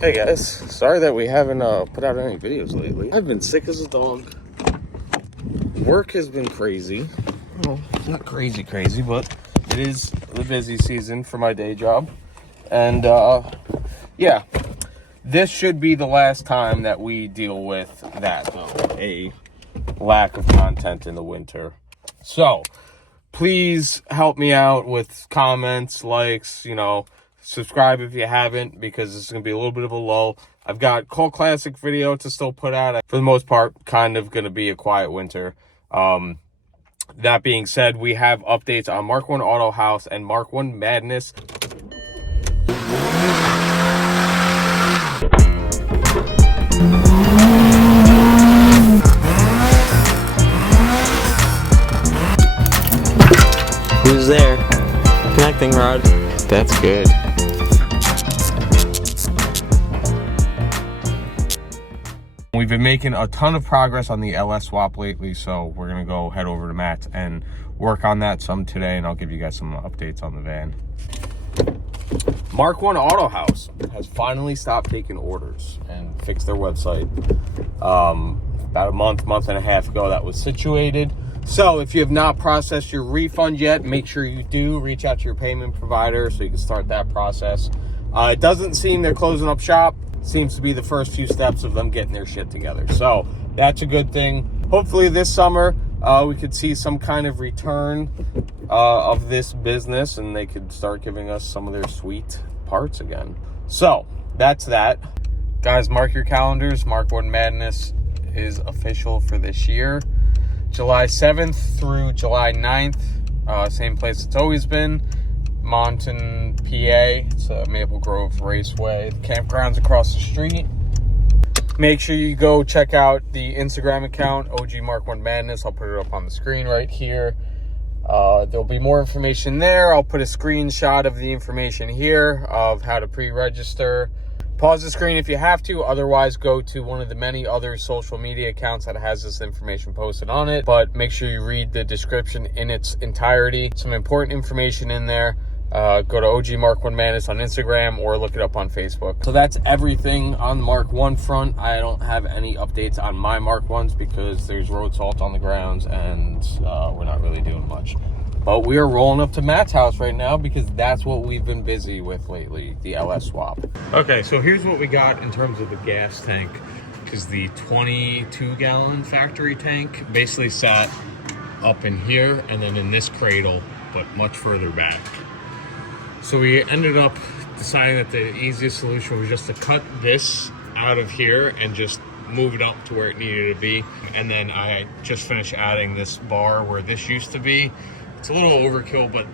Hey guys, sorry that we haven't put out any videos lately. I've been sick as a dog. Work has been crazy. Well, not crazy, but it is the busy season for my day job. And yeah, this should be the last time that we deal with that though, a lack of content in the winter. So please help me out with comments, likes, subscribe if you haven't, because this is going to be a little bit of a lull. I've got Cult Classic video to still put out. For the most part, kind of going to be a quiet winter. That being said, we have updates on Mark 1 Auto House and Mark 1 Madness. Who's there? Connecting rod. That's good. We've been making a ton of progress on the LS swap lately, so we're going to go head over to Matt's and work on that some today, and I'll give you guys some updates on the van. Mark 1 Auto House has finally stopped taking orders and fixed their website. About a month and a half ago, that was situated. So if you have not processed your refund yet, make sure you do reach out to your payment provider so you can start that process. It doesn't seem they're closing up shop. Seems to be the first few steps of them getting their shit together. So that's a good thing. Hopefully this summer we could see some kind of return of this business and they could start giving us some of their sweet parts again. So that's that. Guys, mark your calendars. Mark 1 Madness is official for this year. July 7th through July 9th. Same place it's always been. Monton, PA. It's Maple Grove Raceway. The campground's across the street. Make sure you go check out the Instagram account, OG Mark 1 Madness. I'll put it up on the screen right here. There'll be more information there. I'll put a screenshot of the information here of how to pre-register. Pause the screen if you have to. Otherwise, go to one of the many other social media accounts that has this information posted on it. But make sure you read the description in its entirety. Some important information in there. Go to OG Mark 1 Madness on Instagram or look it up on Facebook. So that's everything on the Mark 1 front. I don't have any updates on my Mark 1s because there's road salt on the grounds and we're not really doing much. But we are rolling up to Matt's house right now because that's what we've been busy with lately, the LS swap. Okay, so here's what we got in terms of the gas tank, because the 22-gallon factory tank basically sat up in here and then in this cradle, but much further back. So we ended up deciding that the easiest solution was just to cut this out of here and just move it up to where it needed to be. And then I just finished adding this bar where this used to be. It's a little overkill, but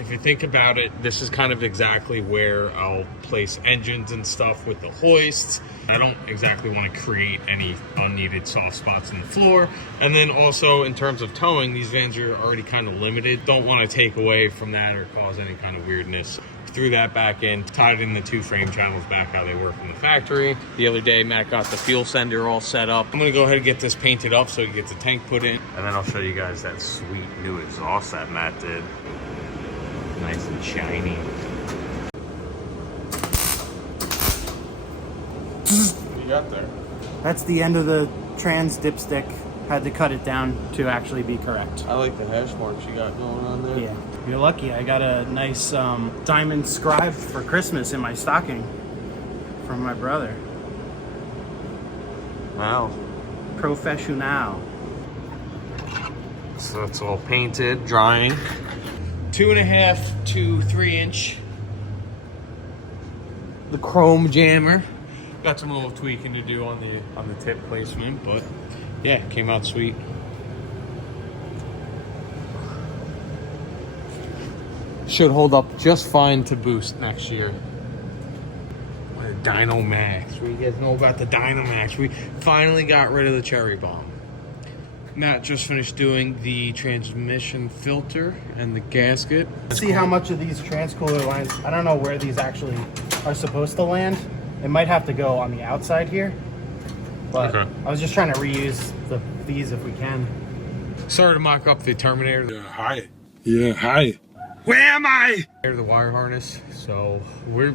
if you think about it, this is kind of exactly where I'll place engines and stuff with the hoists. I don't exactly want to create any unneeded soft spots in the floor. And then also in terms of towing, these vans are already kind of limited. Don't want to take away from that or cause any kind of weirdness. Threw that back in, tied in the two frame channels back how they were from the factory. The other day, Matt got the fuel sender all set up. I'm gonna go ahead and get this painted up so we can get the tank put in. And then I'll show you guys that sweet new exhaust that Matt did. Nice and shiny. What you got there? That's the end of the trans dipstick. Had to cut it down to actually be correct. I like the hash marks you got going on there. Yeah, you're lucky. I got a nice diamond scribe for Christmas in my stocking from my brother. Wow. Professional. So it's all painted, drying. 2.5 to 3 inch. The chrome jammer. Got some little tweaking to do on the tip placement, but yeah, came out sweet. Should hold up just fine to boost next year. Dyno Max. What do you guys know about the Dyno Max? We finally got rid of the cherry bomb. Matt just finished doing the transmission filter and the gasket. See how much of these transcooler lines, I don't know where these actually are supposed to land. It might have to go on the outside here. But okay. I was just trying to reuse these if we can. Sorry to mock up the Terminator. Yeah, hi. Yeah, hi. Where am I? The wire harness. So we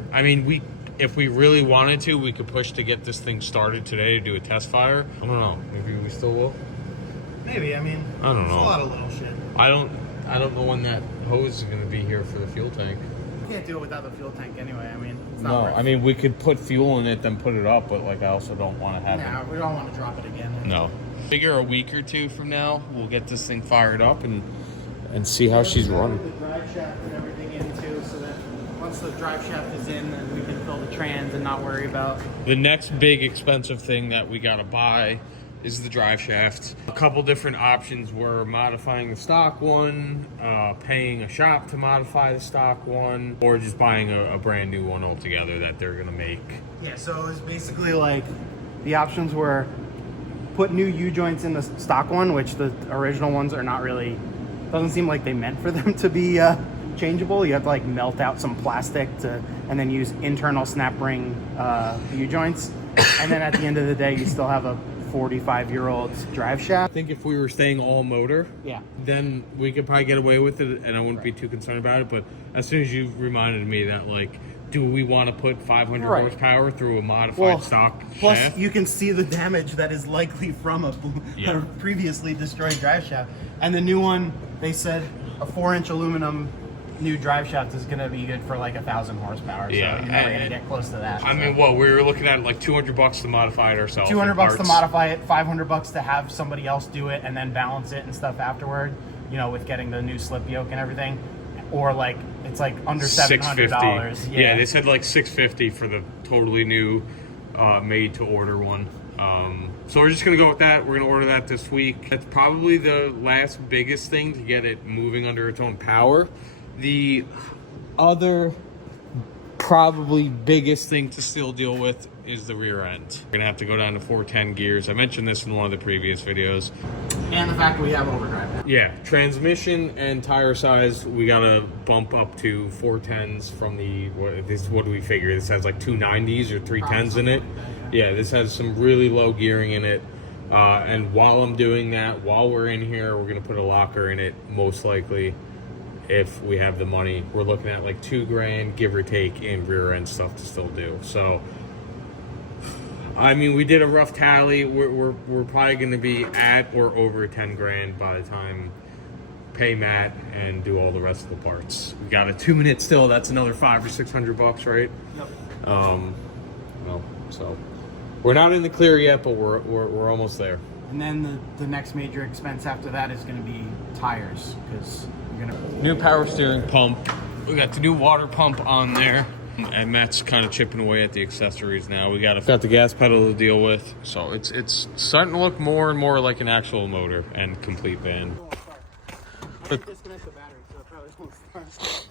if we really wanted to, we could push to get this thing started today to do a test fire. I don't know. Maybe we still will. Maybe. I mean, I don't know. It's a lot of little shit. I don't know when that hose is going to be here for the fuel tank. You can't do it without the fuel tank anyway. I mean, it's not No, worth I mean, we could put fuel in it, then put it up, but like I also don't want to have it. We don't want to drop it again. No. Figure a week or two from now, we'll get this thing fired up and see how she's running. The drive shaft and everything in too, so that once the drive shaft is in, then we can fill the trans and not worry about. The next big expensive thing that we gotta buy is the drive shaft. A couple different options were modifying the stock one, paying a shop to modify the stock one, or just buying a brand new one altogether that they're gonna make. Yeah, so it was basically like the options were put new U-joints in the stock one, which the original ones are not really, doesn't seem like they meant for them to be changeable. You have to like melt out some plastic and then use internal snap ring U-joints. And then at the end of the day, you still have a 45-year-old drive shaft. I think if we were staying all motor, yeah, then we could probably get away with it and I wouldn't be too concerned about it. But as soon as you reminded me that, like, do we want to put 500 horsepower through a modified stock plus shaft? you can see the damage that is likely from a previously destroyed drive shaft. And the new one, they said a 4-inch aluminum new drive shaft is going to be good for like 1,000 horsepower. So Yeah, you're never going to get close to that. I mean, well, we were looking at like $200 to modify it ourselves. $200 to modify it, $500 to have somebody else do it and then balance it and stuff afterward, you know, with getting the new slip yoke and everything. Or like, it's like under $700. Yeah, they said like $650 for the totally new made to order one. So we're just gonna go with that. We're gonna order that this week. That's probably the last biggest thing to get it moving under its own power. The other probably biggest thing to still deal with is the rear end. We're gonna have to go down to 410 gears. I mentioned this in one of the previous videos. And the fact that we have overdrive now. Yeah, transmission and tire size, we gotta bump up to 410s from the, what do we figure? This has like 290s or 310s in it. Yeah, this has some really low gearing in it. And while I'm doing that, while we're in here, we're gonna put a locker in it, most likely. If we have the money, we're looking at like $2,000, give or take, in rear end stuff to still do. So, I mean, we did a rough tally. We're probably going to be at or over $10,000 by the time pay Matt and do all the rest of the parts. We got a 2-minute still. That's another $500 or $600, right? Yep. Well, so we're not in the clear yet, but we're almost there. And then the next major expense after that is going to be tires, because you're going to... New power steering pump. We got the new water pump on there. And Matt's kind of chipping away at the accessories now. We got the gas pedal to deal with. So it's starting to look more and more like an actual motor and complete van. I disconnect the battery, so it probably won't start.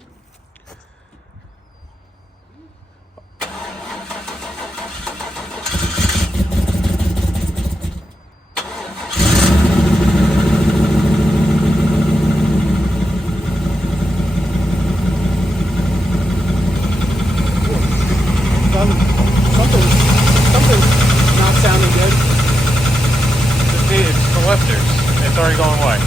Something's not sounding good. It's the lifters. It's already going away.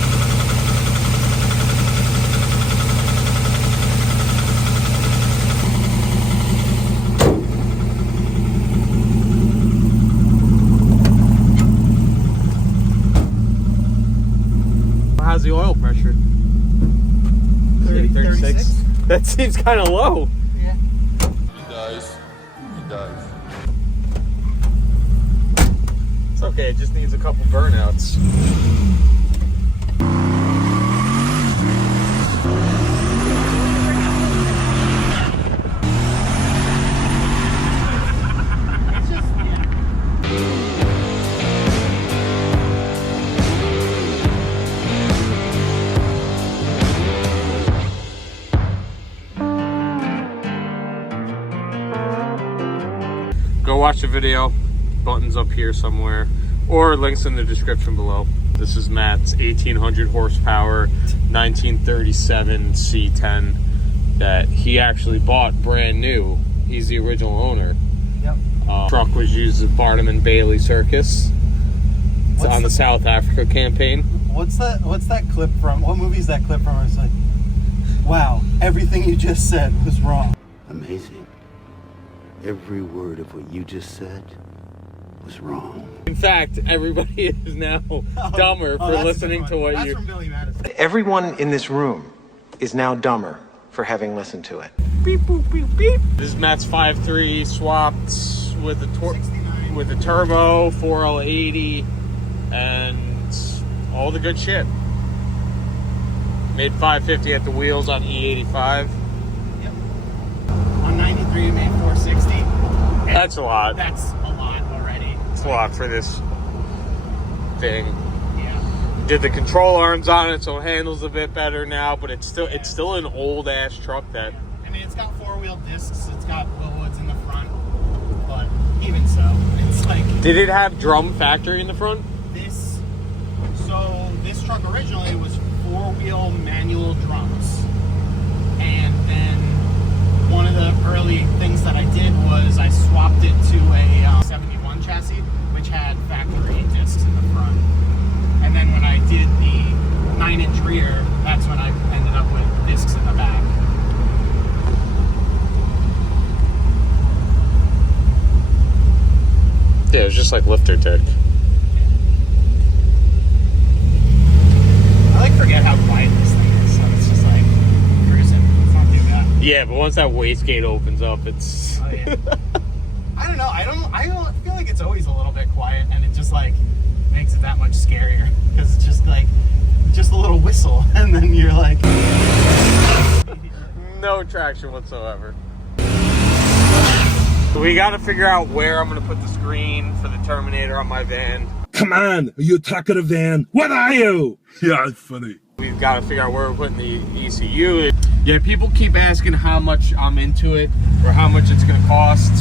How's the oil pressure? 36? That seems kind of low. Yeah. He does. It's okay, it just needs a couple burnouts. Go watch the video. Buttons up here somewhere, or links in the description below. This is Matt's 1800 horsepower 1937 C10 that he actually bought brand new. He's the original owner. Yep. Truck was used at Barnum and Bailey Circus. It's on the South Africa campaign. What's that clip from? What movie is that clip from? It's like, wow, everything you just said was wrong. Amazing. Every word of what you just said was wrong. In fact, everybody is now dumber for listening to what That's you... from Billy Madison. Everyone in this room is now dumber for having listened to it. Beep, boop, beep, beep. This is Matt's 5.3 swapped with the turbo, 4L80, and all the good shit. Made 550 at the wheels on E85. Yep. On 93, you made 460. That's a lot. That's a lot already. It's a lot for this thing. Yeah. Did the control arms on it, so it handles a bit better now, but it's still an old ass truck that... I mean, it's got four-wheel discs. It's got Willwoods in the front, but even so, it's like... Did it have drum factory in the front? This truck originally was four-wheel manual drums, and then one of the early things that I did was I swapped it to a 71 chassis, which had factory discs in the front. And then when I did the 9-inch rear, that's when I ended up with discs in the back. Yeah, it was just like lifter tech. I forget how quiet this thing is, so it's just like cruising. It's not too bad. Yeah, but once that wastegate opens up, it's... Oh yeah. I don't know. I don't feel like it's always a little bit quiet, and it just like makes it that much scarier because it's just like a little whistle, and then you're like no traction whatsoever. So we got to figure out where I'm going to put the screen for the Terminator on my van. Come on, are you a truck or a van? What are you? Yeah, it's funny. We've got to figure out where we're putting the ECU. Yeah, people keep asking how much I'm into it or how much it's going to cost.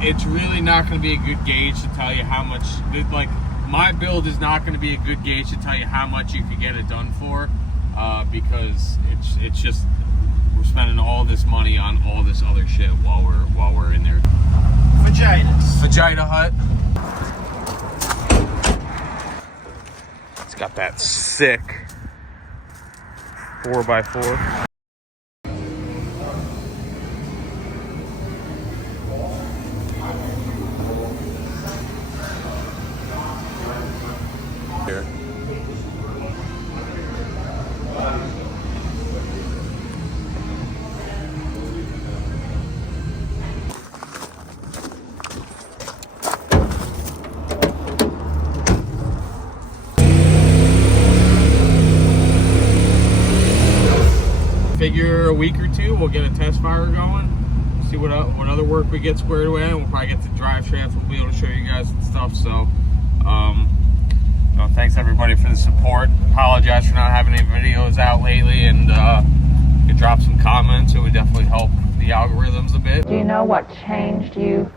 It's really not going to be a good gauge to tell you how much, like, my build is not going to be a good gauge to tell you how much you could get it done for, because it's just, we're spending all this money on all this other shit while we're in there. Vagina hut. It's got that sick 4x4. Here. Figure a week or two, we'll get a test fire going. See what other work we get squared away, and we'll probably get the drive shaft. We'll be able to show you guys and stuff. So, thanks everybody for the support. Apologize for not having any videos out lately, and you could drop some comments. It would definitely help the algorithms a bit. Do you know what changed you